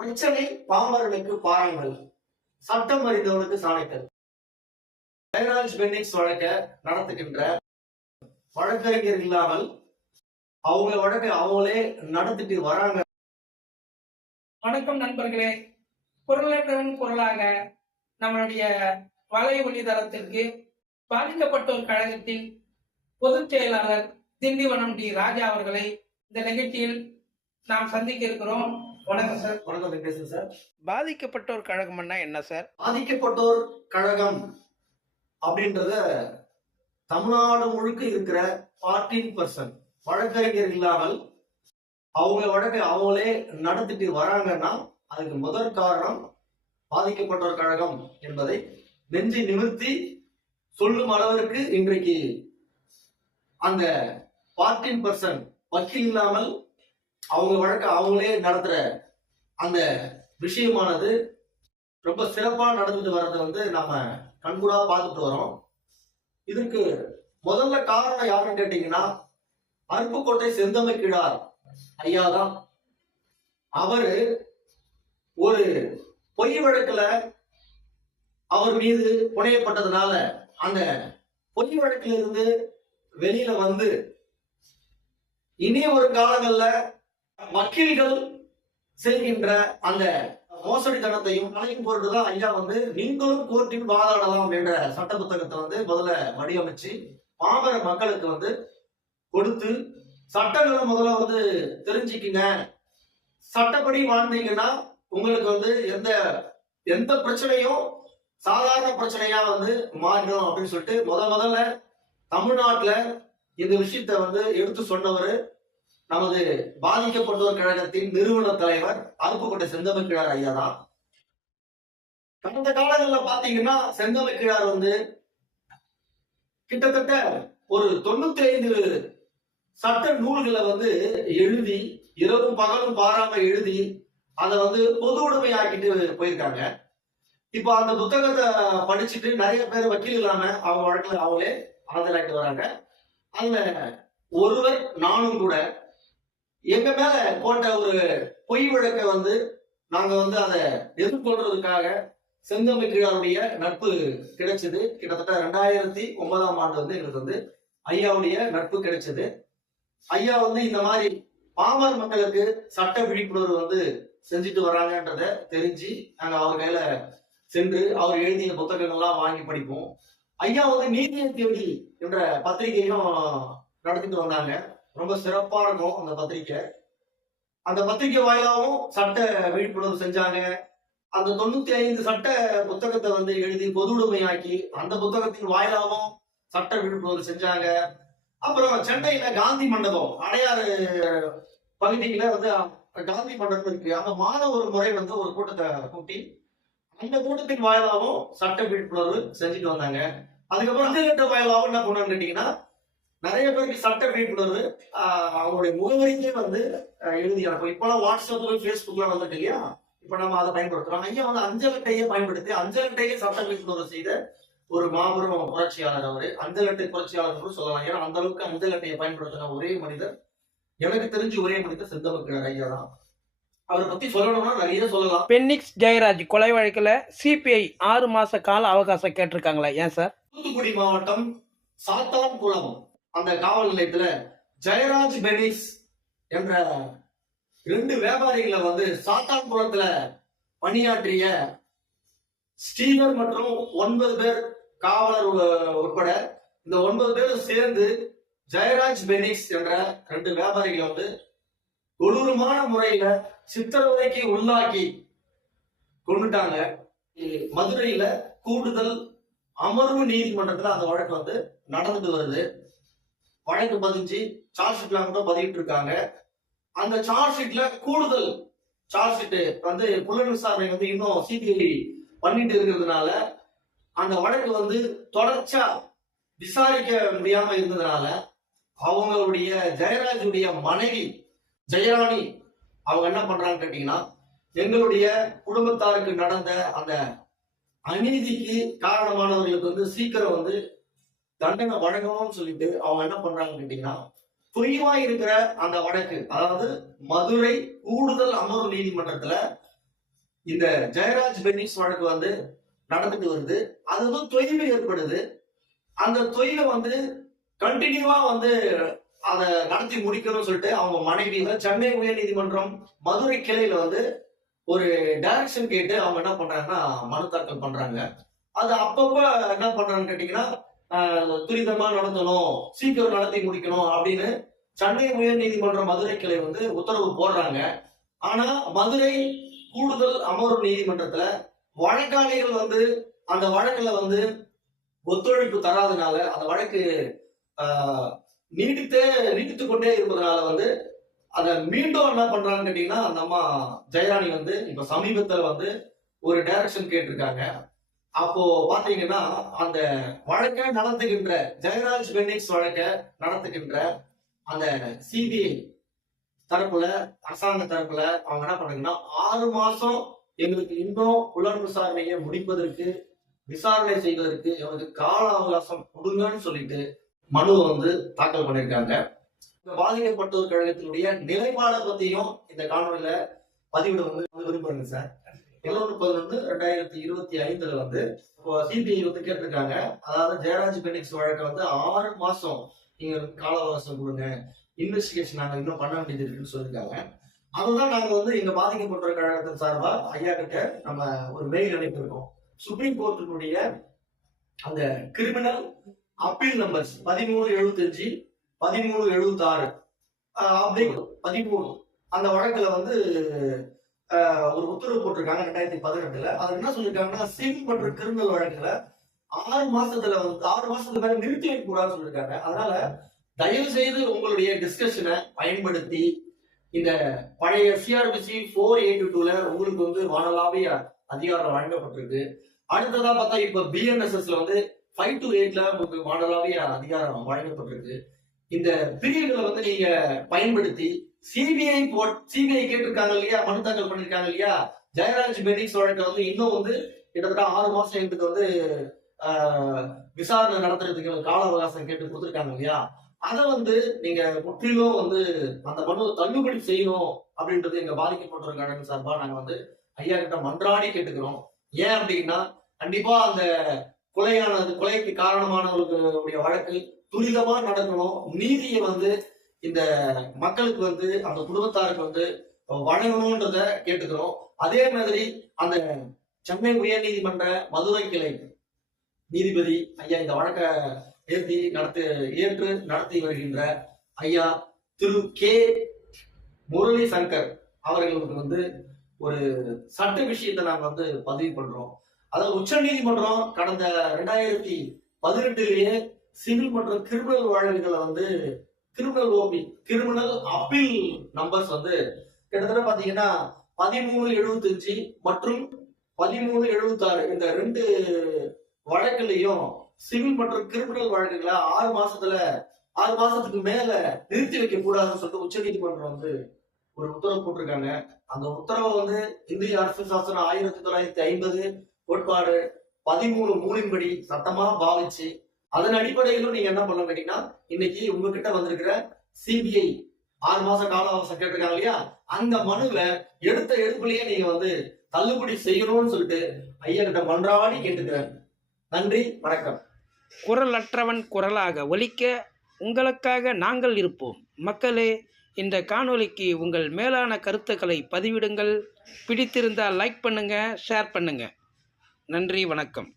பிரச்சனை பாமரனுக்கு பாருங்கள் சட்டம் அறிந்தவனுக்கு சாணைத்தல். ஜெயராஜ் பென்னிக்ஸ் வழக்க நடத்துகின்ற வழக்கறிஞர் இல்லாமல் அவங்க வழக்க அவங்களே நடத்திட்டு வராங்க. வணக்கம் நண்பர்களே. குரலற்றவன் குரலாக நம்மளுடைய வலை ஒளிதளத்திற்கு பாதிக்கப்பட்டோர் கழகத்தின் பொதுச் செயலாளர் திண்டிவனம் டி ராஜா அவர்களை இந்த நிகழ்ச்சியில் நாம் சந்திக்க இருக்கிறோம். வணக்கம் சார். வணக்கம் வெங்கடேசன் சார். பாதிக்கப்பட்டோர் கழகம்னா என்ன சார்? பாதிக்கப்பட்டோர் கழகம் அப்படின்றத தமிழ்நாடு முழுக்க இருக்கிற ஃபார்ட்டீன் பர்சன்ட் வழக்கறிஞர் இல்லாமல் அவங்க வழக்க அவங்களே நடத்திட்டு வராங்கன்னா அதுக்கு முதற் காரணம் பாதிக்கப்பட்டோர் கழகம் என்பதை நெஞ்சு நிமிர்த்தி சொல்லும் அளவிற்கு இன்றைக்கு அந்த ஃபார்ட்டீன் பர்சன்ட் வக்கீல் இல்லாமல் அவங்க வழக்க அவங்களே நடத்துற அந்த விஷயமானது ரொம்ப சிறப்பா நடந்துட்டு வர்றதை வந்து நம்ம கண்கூடா பார்த்துட்டு வரோம். இதுக்கு முதல்ல காரணம் யாருன்னு கேட்டீங்கன்னா அருப்புக்கோட்டை செந்தமைக்கிழார் ஐயா தான். அவரு ஒரு பொய் வழக்குல அவர் மீது புனையப்பட்டதுனால அந்த பொய் வழக்கில் இருந்து வெளியில வந்து இனி ஒரு காலங்கள்ல வக்கீல்கள் செய்கின்ற அந்த மோசடித்தனத்தையும் கலையும் பொருட்டு தான் ஐயா வந்து நீங்களும் கோர்ட்டில் வாதாடலாம் என்ற சட்ட புத்தகத்தை வந்து முதல்ல வடிவமைச்சு பாமர மக்களுக்கு வந்து கொடுத்து சட்டங்களை முதல்ல வந்து தெரிஞ்சுக்குங்க. சட்டப்படி வாழ்ந்தீங்கன்னா உங்களுக்கு வந்து எந்த எந்த பிரச்சனையும் சாதாரண பிரச்சனையா வந்து மாறிடும் அப்படின்னு சொல்லிட்டு முத முதல்ல தமிழ்நாட்டுல இந்த விஷயத்த வந்து எடுத்து சொன்னவர் நமது பாதிக்கப்பட்டோர் கழகத்தின் நிறுவன தலைவர் அருப்புக்கோட்டை செந்தமிழ்கிழார் ஐயா தான். கடந்த காலங்களில் பாத்தீங்கன்னா செந்தமிழ்கிழார் வந்து கிட்டத்தட்ட ஒரு தொண்ணூத்தி ஐந்து சட்ட நூல்களை வந்து எழுதி இரவும் பகலும் பாராம எழுதி அதை வந்து பொது உடைமை ஆக்கிட்டு போயிருக்காங்க. இப்போ அந்த புத்தகத்தை படிச்சுட்டு நிறைய பேர் வக்கீல் இல்லாம அவங்க வழக்குல அவங்களே ஆஜராகிட்டு வராங்க. அதுல ஒருவர் நானும் கூட எங்க மேல போட்ட ஒரு பொய் வழக்கை வந்து நாங்க வந்து அதை எதிர்கொள்றதுக்காக செந்தமிழ்கிழாருடைய நட்பு கிடைச்சது. கிட்டத்தட்ட ரெண்டாயிரத்தி ஒன்பதாம் ஆண்டு வந்து எங்களுக்கு வந்து ஐயாவுடைய நட்பு கிடைச்சது. ஐயா வந்து இந்த மாதிரி பாமர மக்களுக்கு சட்ட விழிப்புணர்வு வந்து செஞ்சுட்டு வராங்கன்றத தெரிஞ்சு நாங்க அவர் மேல சென்று அவர் எழுதிய புத்தகங்கள்லாம் வாங்கி படிப்போம். ஐயா வந்து நீதியை தேடி என்ற பத்திரிகையும் நடத்திட்டு வந்தாங்க. ரொம்ப சிறப்பான இருக்கும் அந்த பத்திரிக்கை. அந்த பத்திரிக்கை வாயிலாகவும் சட்ட விழிப்புணர்வு செஞ்சாங்க. அந்த தொண்ணூத்தி ஐந்து சட்ட புத்தகத்தை வந்து எழுதி பொது உடைமையாக்கி அந்த புத்தகத்தின் வாயிலாகவும் சட்ட விழிப்புணர்வு செஞ்சாங்க. அப்புறம் சென்னையில காந்தி மண்டபம் அடையாறு பகுதியில வந்து காந்தி மண்டபம் இருக்கு. அங்க மாதம் ஒரு முறை வந்து ஒரு கூட்டத்தை கூட்டி அந்த கூட்டத்தின் வாயிலாகவும் சட்ட விழிப்புணர்வு செஞ்சுட்டு வந்தாங்க. அதுக்கப்புறம் அஞ்சல்கட்ட வாயிலாகவும் என்ன பண்ணான்னு கேட்டீங்கன்னா நிறைய பேருக்கு சட்ட விழிப்புணர்வு அவங்களுடைய முகவரிக்கே வந்து எழுதி அனுப்பும். இப்பெல்லாம் வாட்ஸ்அப்ல ஃபேஸ்புக்லாம் வந்துட்டு இல்லையா? இப்ப நம்ம அதை பயன்படுத்துறோம். ஐயா வந்து அஞ்சல் அட்டையை பயன்படுத்தி அஞ்சல் அட்டையை சட்ட விழிப்புணர்வு செய்த ஒரு மாபெரும் புரட்சியாளர் அவரு. அஞ்சல் அட்டை புரட்சியாளர் சொல்லலாம். ஏன்னா அந்த அளவுக்கு அஞ்சல் அட்டையை பயன்படுத்தின ஒரே மனிதர் எனக்கு தெரிஞ்சு ஒரே மனிதர் செந்தமக்கிறார் ஐயா தான். அவரை பத்தி சொல்லணும்னா நிறைய சொல்லலாம். பென்னிக்ஸ் ஜெயராஜ் கொலை வழக்கில் சிபிஐ ஆறு மாச கால அவகாசம் கேட்டிருக்காங்களா? ஏன் சார்? தூத்துக்குடி மாவட்டம் சாத்தான்குளம். அந்த காவல் நிலையத்துல ஜெயராஜ் பெனிஸ் என்ற ரெண்டு வியாபாரிகளை வந்து சாத்தான்குளத்துல பணியாற்றிய ஸ்ரீவர் மற்றும் ஒன்பது பேர் காவலர் உட்பட இந்த ஒன்பது பேரும் சேர்ந்து ஜெயராஜ் பெனிக்ஸ் என்ற ரெண்டு வியாபாரிகளை வந்து கொடூரமான முறையில சித்திரவதைக்கு உள்ளாக்கி கொண்டுட்டாங்க. மதுரையில கூடுதல் அமர்வு நீதிமன்றத்துல அந்த வழக்கு வந்து நடந்துட்டு வருது. வழக்கு பதிஞ்சு சார்ஜ் ஷீட்லாம் கூட பதிவிட்டு இருக்காங்க. அந்த சார்ஜ் ஷீட்ல கூடுதல் சார்ஜ் ஷீட் வந்து புலன் விசாரணை வந்து இன்னும் சிபிஐ பண்ணிட்டு இருக்கிறதுனால அந்த வழக்கு வந்து தொடர்ச்சியா விசாரிக்க முடியாம இருந்ததுனால அவங்களுடைய ஜெயராஜுடைய மனைவி ஜெயராணி அவங்க என்ன பண்றாங்கன்னு கேட்டீங்கன்னா எங்களுடைய குடும்பத்தாருக்கு நடந்த அந்த அநீதிக்கு காரணமானவர்களுக்கு வந்து சீக்கிரம் வந்து தண்டனை வழங்கணும்னு சொல்லிட்டு அவங்க என்ன பண்றாங்கன்னு கேட்டீங்கன்னா தொய்வா இருக்கிற அந்த வழக்கு அதாவது மதுரை கூடுதல் அமர்வு நீதிமன்றத்துல இந்த ஜெயராஜ் பெனிஸ் வழக்கு வந்து நடந்துட்டு வருது. அது வந்து தொய்வு ஏற்படுது. அந்த தொய்வை வந்து கண்டினியூவா வந்து அதை நடத்தி முடிக்கணும்னு சொல்லிட்டு அவங்க மனைவியில சென்னை உயர் நீதிமன்றம் மதுரை கிளையில வந்து ஒரு டைரக்ஷன் கேட்டு அவங்க என்ன பண்றாங்கன்னா மனு தாக்கல் பண்றாங்க. அது அப்பப்ப என்ன பண்றாங்கன்னு கேட்டீங்கன்னா துரிதமா நடத்தணும் சீக்கிரம் நடத்தி முடிக்கணும் அப்படின்னு சென்னை உயர்நீதிமன்றம் மதுரை கிளை வந்து உத்தரவு போடுறாங்க. ஆனா மதுரை கூடுதல் அமர்வு நீதிமன்றத்துல வழக்காளிகள் வந்து அந்த வழக்குல வந்து ஒத்துழைப்பு தராதனால அந்த வழக்கு நீடித்தே நீடித்து கொண்டே இருப்பதனால வந்து அதை மீண்டும் என்ன பண்றாங்கன்னு கேட்டீங்கன்னா அந்த அம்மா ஜெயராணி வந்து இப்ப சமீபத்துல வந்து ஒரு டைரக்ஷன் கேட்டிருக்காங்க. அப்போ பாத்தீங்கன்னா அந்த வழக்கை நடத்துகின்ற ஜெயராஜ் பென்னிக்ஸ் வழக்கை நடத்துகின்ற அந்த சிபிஐ தரப்புல அரசாங்க தரப்புல அவங்க என்ன பண்றாங்கன்னா ஆறு மாசம் எங்களுக்கு இன்னும் புலன் விசாரணையை முடிப்பதற்கு விசாரணை செய்வதற்கு எங்களுக்கு கால அவகாசம் கொடுங்கன்னு சொல்லிட்டு மனு வந்து தாக்கல் பண்ணியிருக்காங்க. இந்த பாதிக்கப்பட்டோர் கழகத்தினுடைய நிலைப்பாடை பத்தியும் இந்த காணொலியில பதிவிட வந்து விரும்புறேங்க சார். பதினொன்று பதினொன்று ரெண்டாயிரத்தி இருபத்தி ஐந்துல வந்து இப்போ சிபிஐ வந்து கேட்டிருக்காங்க. அதாவது ஜெயராஜ் பெனிக்ஸ் வழக்கை வந்து ஆறு மாசம் நீங்க கால அவகாசம் கொடுங்க. இன்வெஸ்டிகேஷன் நாங்க இன்னும் பண்ண வேண்டியது இருக்குன்னு சொல்லியிருக்காங்க. அதுதான் நாங்க வந்து எங்க பாதிக்கப்பட்ட கழகத்தின் சார்பா ஐயா கிட்ட நம்ம ஒரு மெயில் அனுப்பியிருக்கோம். சுப்ரீம் கோர்ட்டினுடைய அந்த கிரிமினல் அப்பீல் நம்பர்ஸ் பதிமூணு எழுபத்தஞ்சு பதிமூணு எழுபத்தாறு அப்படி பதிமூணு. அந்த வழக்குல வந்து ஒரு உத்தரவு போட்டிருக்காங்க ரெண்டாயிரத்தி பதினெட்டுல. அது என்ன சொல்லியிருக்காங்கன்னா சிவில் மற்றும் கிரிமினல் வழக்குல ஆறு மாசத்துல வந்து ஆறு மாசத்துக்கு மேல நிறுத்தி வைக்க கூடாதுன்னு சொல்லியிருக்காங்க அதனால தயவு செய்து உங்களுடைய டிஸ்கஷனை பயன்படுத்தி இந்த பழைய சிஆர்பிசி ஃபோர் எயிட்டி டூல உங்களுக்கு வந்து வானலாவிய அதிகாரம் வழங்கப்பட்டிருக்கு. அடுத்ததா பார்த்தா இப்ப பிஎன்எஸ்எஸ்ல வந்து ஃபைவ் டு எயிட்ல உங்களுக்கு வானலாவிய அதிகாரம் வழங்கப்பட்டிருக்கு. இந்த பிரிவுகளை வந்து நீங்க பயன்படுத்தி சிபிஐ போட் சிபிஐ கேட்டிருக்காங்க இல்லையா? மனு தாக்கல் பண்ணிருக்காங்க இல்லையா? ஜெயராஜ் பெனிக்ஸ் வழக்கை வந்து இன்னும் வந்து கிட்டத்தட்ட ஆறு மாசம் எங்களுக்கு வந்து விசாரணை நடத்துறதுக்கு கால அவகாசம் கேட்டு கொடுத்துருக்காங்க இல்லையா? அதை வந்து நீங்க முற்றிலும் வந்து அந்த மனுவை தள்ளுபடி செய்யணும் அப்படின்றது எங்க பாதிக்கப்பட்ட கடன் சார்பா நாங்க வந்து ஐயா கிட்ட மன்றாடி கேட்டுக்கிறோம். ஏன் அப்படின்னா கண்டிப்பா அந்த கொலையானது கொலைக்கு காரணமானவர்களுடைய வழக்கு துரிதமா நடக்கணும். நீதியை வந்து இந்த மக்களுக்கு வந்து அந்த குடும்பத்தாருக்கு வந்து வழங்கணும்ன்றத கேட்டுக்கிறோம். அதே மாதிரி அந்த சென்னை உயர் நீதிமன்ற மதுரை கிளை நீதிபதி ஐயா இந்த வழக்கை ஏற்றி நடத்து ஏற்று நடத்தி வருகின்ற ஐயா திரு கே முரளி சங்கர் அவர்களுக்கு வந்து ஒரு சட்ட விஷயத்தை நாங்க வந்து பதிவு பண்றோம். அதாவது உச்ச நீதிமன்றம் கடந்த ரெண்டாயிரத்தி பதினெட்டுலயே சிவில் மற்றும் கிரிமினல் வழக்குகளை வந்து criminal OP criminal appeal numbers வந்து கிட்டத்தட்ட பாத்தீங்கன்னா பதிமூணு எழுபத்தஞ்சு மற்றும் பதிமூணு எழுபத்தாறு இந்த ரெண்டு வழக்குலையும் சிவில் மற்றும் கிரிமினல் வழக்குகளை ஆறு மாசத்துல ஆறு மாசத்துக்கு மேல நிறுத்தி வைக்க கூடாதுன்னு சொல்லிட்டு உச்ச நீதிமன்றம் வந்து ஒரு உத்தரவு போட்டிருக்காங்க. அந்த உத்தரவை வந்து இந்திய அரசு சாசனம் ஆயிரத்தி தொள்ளாயிரத்தி ஐம்பது கோட்பாடு பதிமூணு மூணின்படி சட்டமா பாவிச்சு அதன் அடிப்படையிலும் நீங்க என்ன பண்ணலாம் கேட்டீங்கன்னா இன்னைக்கு உங்ககிட்ட வந்திருக்கிற சிபிஐ ஆறு மாசம் கால அவகாசம் கேட்டிருக்காங்க இல்லையா? அந்த மனுவை எடுத்த எடுப்புலயே நீங்க வந்து தள்ளுபடி செய்யணும்னு சொல்லிட்டு ஐயா கிட்ட மன்றாடி கேட்டுக்கிறேன். நன்றி வணக்கம். குரலற்றவன் குரலாக ஒலிக்க உங்களுக்காக நாங்கள் இருப்போம். மக்களே இந்த காணொலிக்கு உங்கள் மேலான கருத்துக்களை பதிவிடுங்கள். பிடித்திருந்தால் லைக் பண்ணுங்கள் ஷேர் பண்ணுங்கள் நன்றி வணக்கம்.